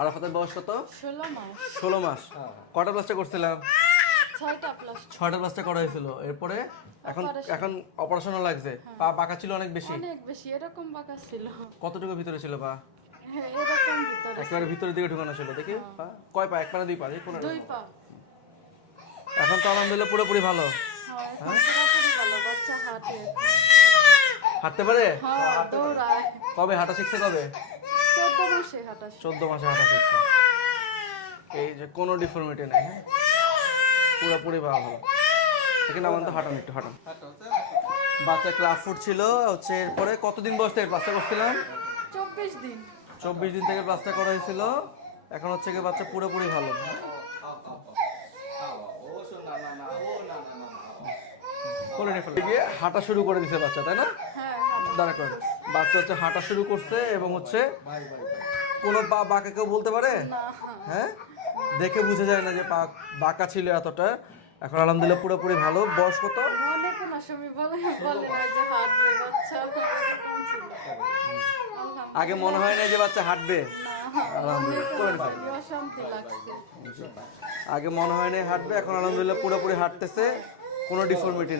আরাফাতের বয়স কত? ষোলো মাস। ষোলো মাস। কটা প্লাস্টার করছিলাম? ছয়টা প্লাস প্লাস্টার করা হয়েছিল। এরপরে এখন এখন অপারেশনও লাগছে। পা বাঁকা ছিল অনেক বেশি? অনেক বেশি এরকম বাঁকা ছিল। কতটুকু ভিতরে ছিল পা? হ্যাঁ একেবারে ভিতরের দিকে ঢুকানো ছিল দেখি। কয় পা? এক পা দুই পা? দুই পা। এখন তো আলহামদুলিল্লাহ পুরোপুরি ভালো। হ্যাঁ হাঁটতে পারে? হ্যাঁ কবে? হাঁটা শিখছে কবে? মাসে হাঁটা। চোদ্দ মাসে হাঁটা শিখছে এই যে কোনো ডিফর্মিটি নেই হ্যাঁ? পুরোপুরি ভালো ভালো। এখানে আমার তো হাঁটান একটু হাঁটান। বাচ্চা ক্লাস ফুড ছিল হচ্ছে এরপরে কতদিন বয়স থেকে প্লাস্টার করছিলাম? চব্বিশ দিন। চব্বিশ দিন থেকে প্লাস্টার করা হয়েছিল। এখন হচ্ছে কি বাচ্চা পুরোপুরি ভালো। করে নিয়ে ফেলে। হাঁটা শুরু করে দিছে বাচ্চা তাই না? দাঁড়া করে। বাচ্চা হচ্ছে হাঁটা শুরু করছে এবং হচ্ছে কোনো পা বাঁকা কেউ বলতে পারে? হ্যাঁ? দেখে বুঝে যায় না যে পা বাঁকা ছিল এতটা। এখন আলহামদুলিল্লাহ পুরোপুরি ভালো। বয়স কত। আগে মনে হয় না যে বাচ্চা হাঁটবে। আলহামদুলিল্লাহ। করে ভাই। অশান্তি লাগছে। আগে মনে হয় না হাঁটবে এখন আলহামদুলিল্লাহ পুরোপুরি হাঁটতেছে। কোনো ডিফর্মিটি